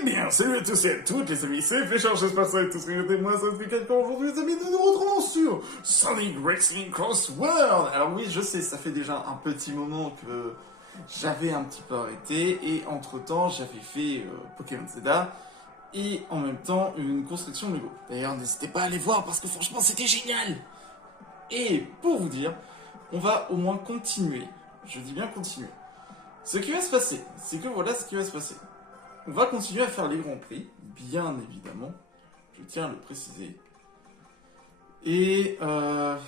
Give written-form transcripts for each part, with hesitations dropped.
Eh bien, salut à tous et à toutes les amis, c'est Féchard, j'espère que ça va tous regretter moi, ça fait quelqu'un aujourd'hui les amis, nous nous retrouvons sur Sonic Racing Cross World. Alors oui, je sais, ça fait déjà un petit moment que j'avais un petit peu arrêté, et entre-temps, j'avais fait Pokémon Zelda, et en même temps, une construction Lego. D'ailleurs, n'hésitez pas à aller voir, parce que franchement, c'était génial. Et pour vous dire, on va au moins continuer, je dis bien continuer. Ce qui va se passer, c'est que voilà ce qui va se passer. On va continuer à faire les grands prix, bien évidemment. Je tiens à le préciser. Et on va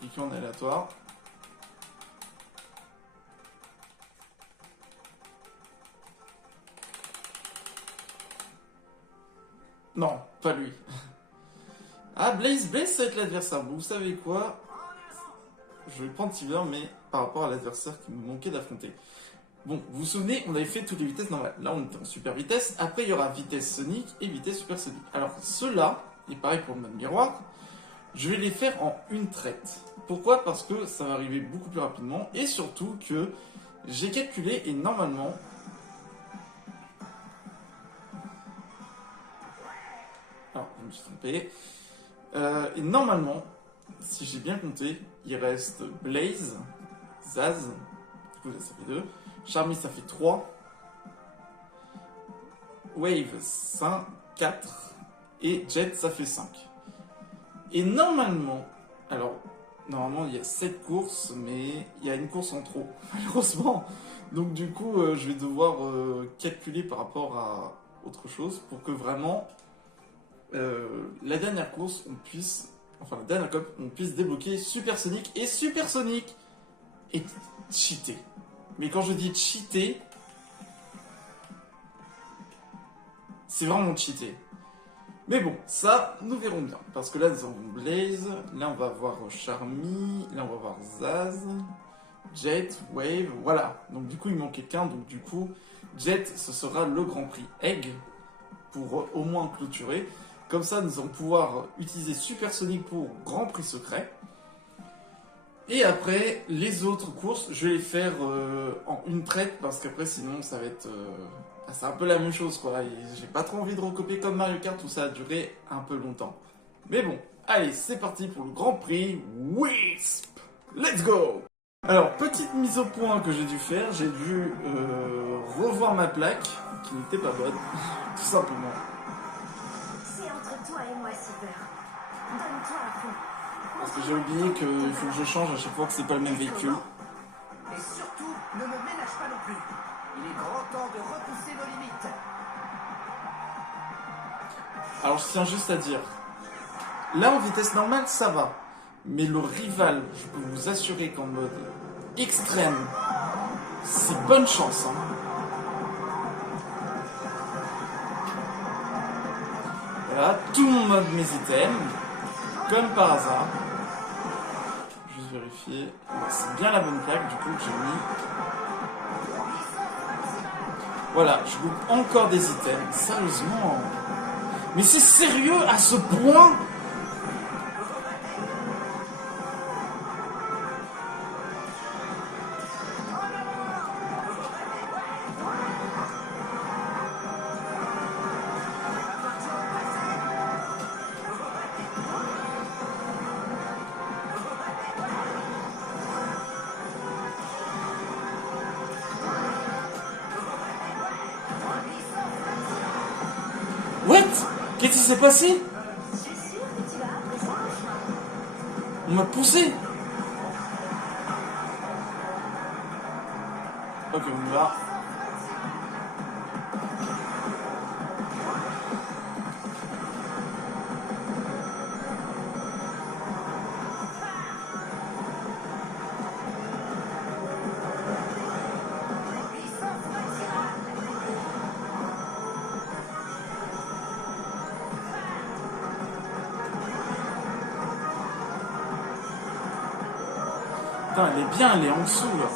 cliquer en aléatoire. Non, pas lui. Ah, Blaze, ça va être l'adversaire. Vous savez quoi? Je vais prendre Tiber, mais par rapport à l'adversaire qui nous manquait d'affronter. Bon, vous vous souvenez, on avait fait toutes les vitesses normales. Là, on était en super vitesse. Après, il y aura vitesse sonique et vitesse supersonique. Alors, ceux-là, et pareil pour le mode miroir, je vais les faire en une traite. Pourquoi? Parce que ça va arriver beaucoup plus rapidement. Et surtout que j'ai calculé et normalement... Alors, je me suis trompé. Et normalement, si j'ai bien compté, il reste Blaze, Zaz, du coup, ça fait 2. Charmy, ça fait 3. Wave, 5, 4. Et Jet, ça fait 5. Et normalement, alors, normalement, il y a 7 courses, mais il y a une course en trop, malheureusement. Donc, du coup, je vais devoir calculer par rapport à autre chose pour que vraiment, la dernière course, on puisse, enfin, la dernière COP, on puisse débloquer Supersonic. Et Supersonic est cheaté. Mais quand je dis cheaté, c'est vraiment cheaté. Mais bon, ça, nous verrons bien. Parce que là, nous avons Blaze, là, on va voir Charmy, là, on va voir Zaz, Jet, Wave, voilà. Donc, du coup, il manque quelqu'un. Donc, du coup, Jet, ce sera le Grand Prix Egg pour au moins clôturer. Comme ça, nous allons pouvoir utiliser Supersonic pour Grand Prix Secret. Et après, les autres courses, je vais les faire en une traite, parce qu'après, sinon, ça va être... c'est un peu la même chose, quoi. J'ai pas trop envie de recopier comme Mario Kart, où ça a duré un peu longtemps. Mais bon, allez, c'est parti pour le Grand Prix Wisp. Let's go! Alors, petite mise au point que j'ai dû faire, j'ai dû revoir ma plaque, qui n'était pas bonne, tout simplement. C'est entre toi et moi, Silver. Donne-toi à fond. Parce que j'ai oublié qu'il faut que je change à chaque fois que c'est pas le même véhicule. Et surtout, ne me ménage pas non plus. Il est grand temps de repousser nos limites. Alors je tiens juste à dire, là en vitesse normale ça va, mais le rival, je peux vous assurer qu'en mode extrême, c'est bonne chance. Hein. Voilà, tout le monde mode mes items, comme par hasard. Juste vérifier, c'est bien la bonne plaque du coup que j'ai mis. Voilà, je loupe encore des items, sérieusement. Mais c'est sérieux à ce point? What? Qu'est-ce qui s'est passé? Je suis sûre que tu as apprécié le chemin. On m'a poussé. Ok, on y va. Putain, elle est bien, elle est en dessous là.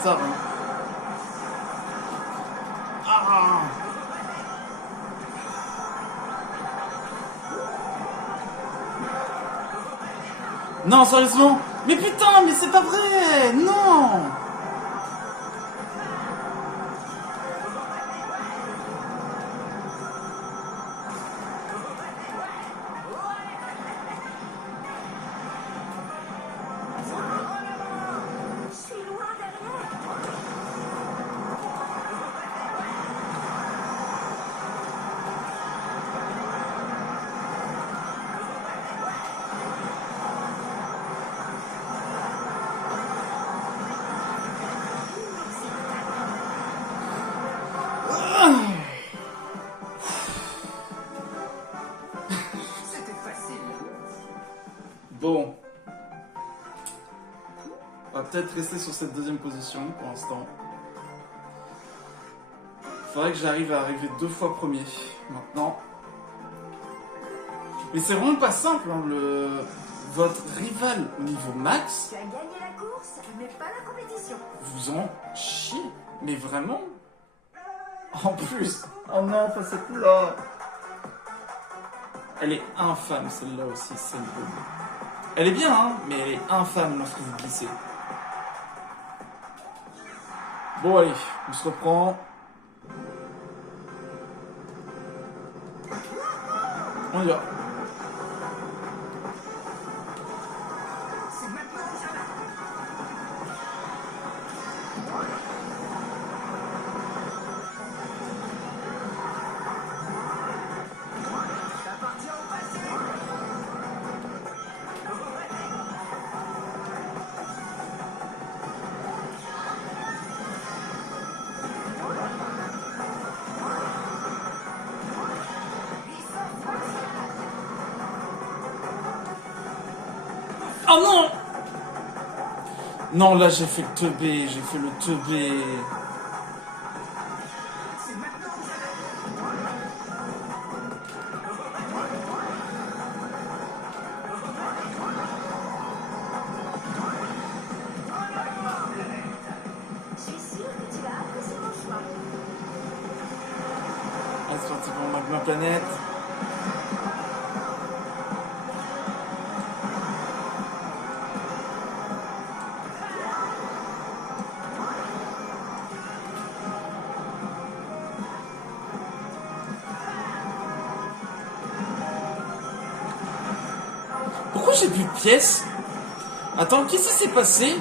hasard. Hein. Ah. Non, sérieusement. Mais putain, mais c'est pas vrai. Non. Je suis loin derrière. C'était facile. Bon. On va peut-être rester sur cette deuxième position pour l'instant. Faudrait que j'arrive à arriver 2 fois premier maintenant. Mais c'est vraiment pas simple, hein, votre rival au niveau max, Tu as gagné la course, mais pas la compétition. vous en chiez. Mais vraiment. En plus. Oh non, pas cette là. Elle est infâme celle-là aussi, celle de... Elle est bien, hein, mais elle est infâme lorsque vous glissez. Bon allez, on se reprend. On y va. C'est maintenant ou jamais. T'appartiens au passé. Oh non! Non, là j'ai fait le teubé, j'ai fait le teubé. C'est maintenant ou jamais. Je suis sûre que tu vas apprécier mon choix. Ah, c'est parti pour ma planète. Pourquoi j'ai plus de pièces? Attends, qu'est-ce qui s'est passé?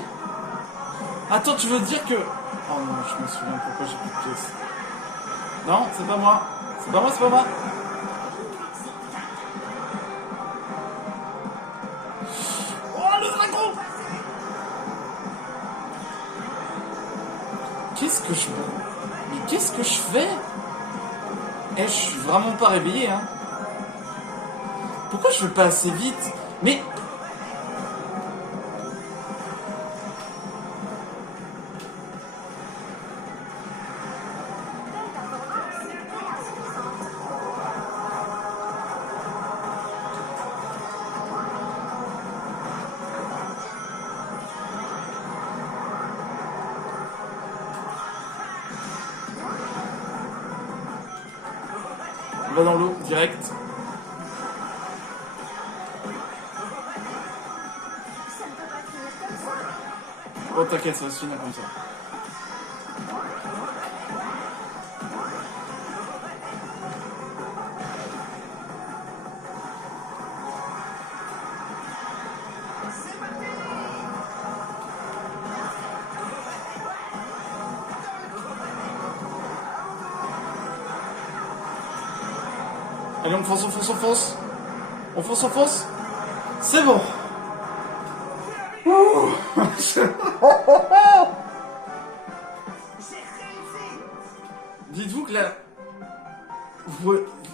Attends, tu veux dire que... Oh non, je me souviens pourquoi j'ai plus de pièces. Non, c'est pas moi. C'est pas moi, c'est pas moi. Oh, le dragon! Qu'est-ce que je... Mais qu'est-ce que je fais? Eh, je suis vraiment pas réveillé, hein. Pourquoi je vais pas assez vite? Mais... On va dans l'eau, direct. Ça ne peut pas finir comme ça. Oh, t'inquiète, ça va se finir comme ça. Allez, on fonce, on fonce, on fonce. On fonce, on fonce. C'est bon. Ouh. Dites-vous que là,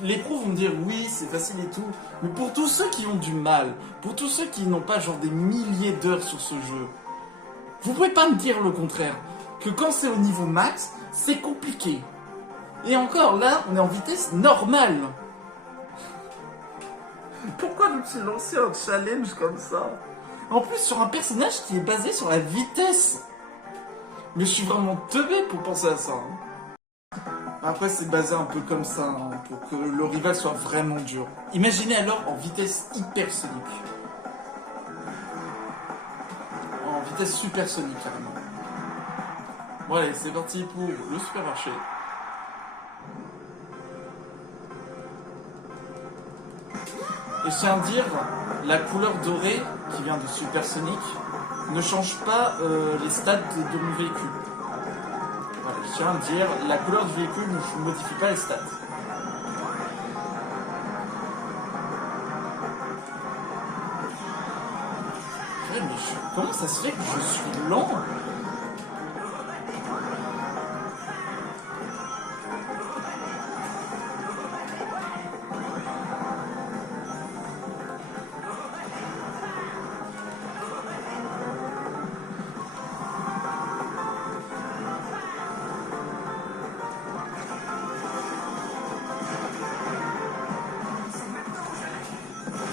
les pros vont me dire oui, c'est facile et tout, mais pour tous ceux qui ont du mal, pour tous ceux qui n'ont pas genre des milliers d'heures sur ce jeu, vous pouvez pas me dire le contraire, que quand c'est au niveau max, c'est compliqué. Et encore, là, on est en vitesse normale. Pourquoi je me suis lancé un challenge comme ça? En plus, sur un personnage qui est basé sur la vitesse. Mais je suis vraiment teubé pour penser à ça. Hein. Après, c'est basé un peu comme ça, hein, pour que le rival soit vraiment dur. Imaginez alors en vitesse hypersonique. En vitesse supersonique, carrément. Bon, allez, c'est parti pour le supermarché. Et je tiens à dire, la couleur dorée, qui vient de supersonique, ne change pas les stats de mon véhicule. Voilà, je tiens à dire, la couleur du véhicule ne modifie pas les stats. Ouais, mais comment ça se fait que je suis lent?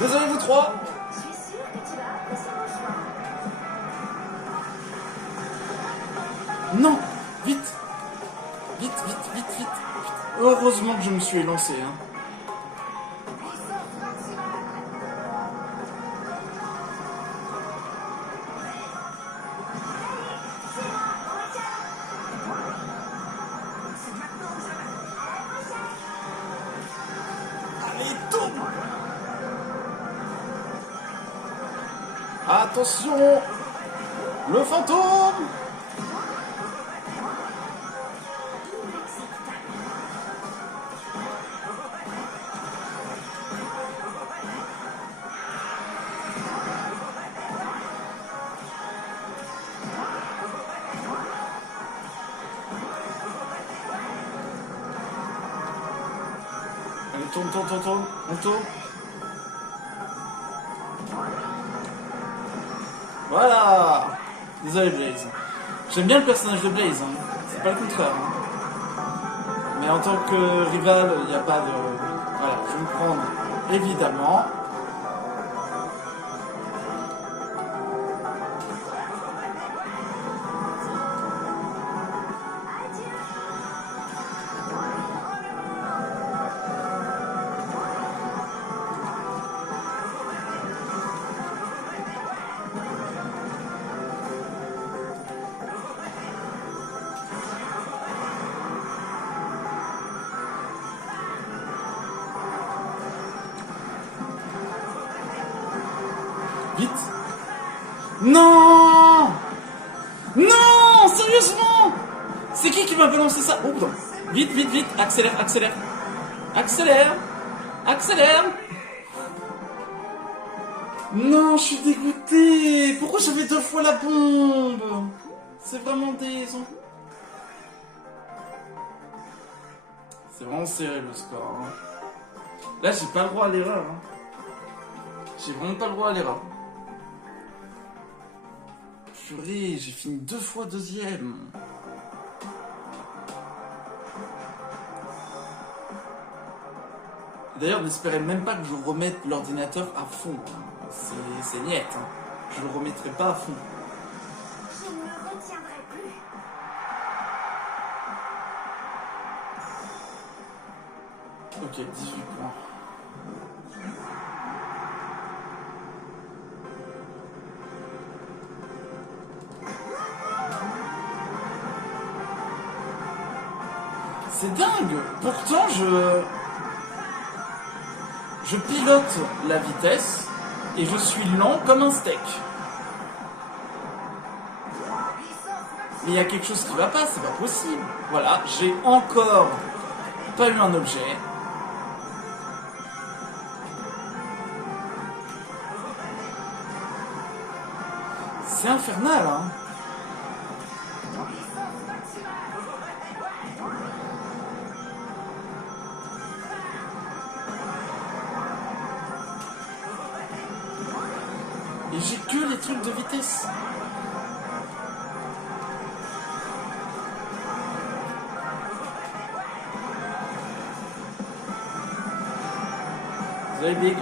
Désolé vous trois. Je suis sûre que tu vas apprécier mon choix. Non. Vite. Vite. Heureusement que je me suis élancé. Hein. Allez, tombe. Attention. Le fantôme. Allez, tourne, on tourne. Voilà. Désolé Blaze. J'aime bien le personnage de Blaze, hein. C'est pas le contraire. Hein. Mais en tant que rival, il n'y a pas de... Voilà, je vais me prendre, évidemment... Vite. Non. Non. Sérieusement. C'est qui m'a balancé ça? Oh putain. Vite. Accélère. Non, je suis dégoûté. Pourquoi j'avais 2 fois la bombe? C'est vraiment des... C'est vraiment serré le score. Hein. Là, j'ai pas le droit à l'erreur. Hein. J'ai vraiment pas le droit à l'erreur. Purée, j'ai fini 2 fois deuxième. D'ailleurs, n'espérez même pas que je remette l'ordinateur à fond. C'est niette. Hein. Je le remettrai pas à fond. Je ne me retiendrai plus. Ok, 18 points. C'est dingue. Pourtant, je pilote la vitesse et je suis lent comme un steak. Mais il y a quelque chose qui va pas, c'est pas possible. Voilà, j'ai encore pas eu un objet. C'est infernal, hein. Et j'ai que les trucs de vitesse. Salut Big.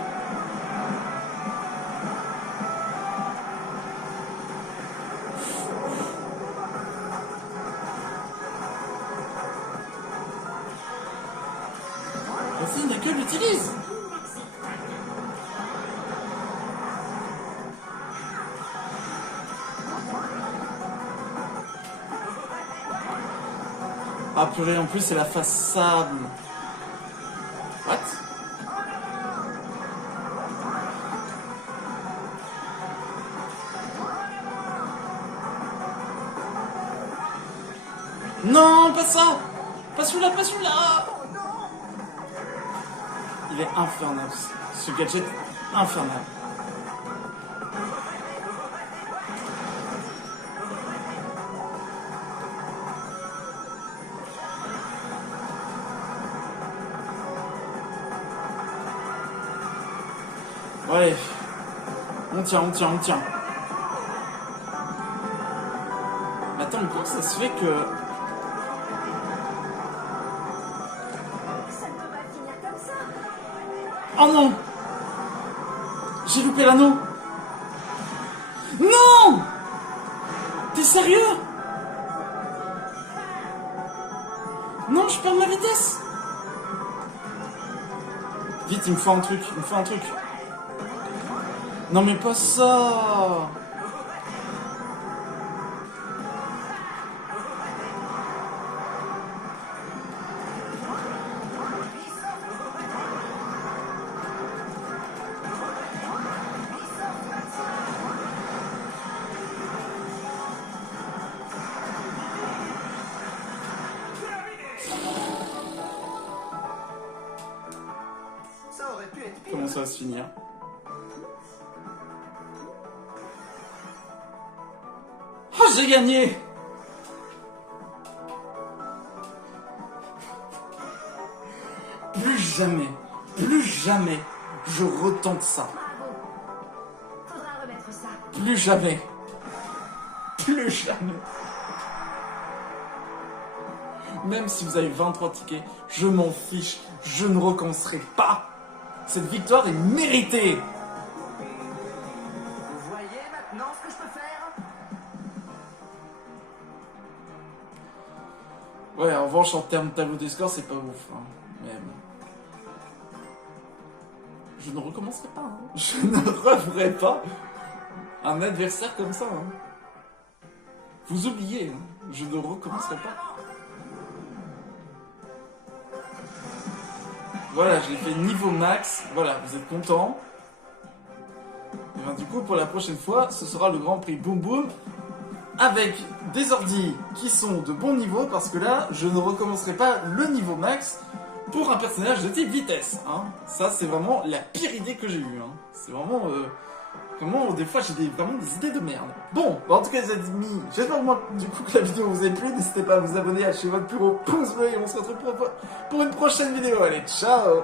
Utilise. Ah purée, en plus c'est la face sable. What? Non, pas ça! Pas celui-là, pas celui-là! Il est infernal, ce gadget infernal. Ouais, on tient, on tient, on tient. Mais attends, mais comment ça se fait que... Ça ne peut pas finir comme ça. Oh non! J'ai loupé l'anneau! Non! T'es sérieux? Non, je perds ma vitesse! Vite, il me faut un truc, il me faut un truc. Non mais pas ça! Ça aurait pu être pire. Comment ça va se finir? Oh, j'ai gagné! Plus jamais, je retente ça. Bravo. Faudra remettre ça. Plus jamais. Plus jamais. Même si vous avez 23 tickets, je m'en fiche. Je ne recommencerai pas. Cette victoire est méritée. Vous voyez maintenant ce que je peux faire? Ouais, en revanche, en termes de tableau des scores, c'est pas ouf. Hein. Mais bon. Je ne recommencerai pas. Hein. Je ne referai pas un adversaire comme ça. Hein. Vous oubliez, hein. Je ne recommencerai pas. Voilà, j'ai fait niveau max. Voilà, vous êtes contents. Et ben, du coup, pour la prochaine fois, ce sera le Grand Prix Boom Boom avec des ordis qui sont de bon niveau, parce que là, je ne recommencerai pas le niveau max pour un personnage de type vitesse. Hein. Ça, c'est vraiment la pire idée que j'ai eue. Hein. C'est vraiment... Vraiment, des fois, j'ai vraiment des idées de merde. Bon, en tout cas, les amis, j'espère du coup que la vidéo vous a plu. N'hésitez pas à vous abonner, à lâcher votre plus gros pouce bleu et on se retrouve pour une prochaine vidéo. Allez, ciao!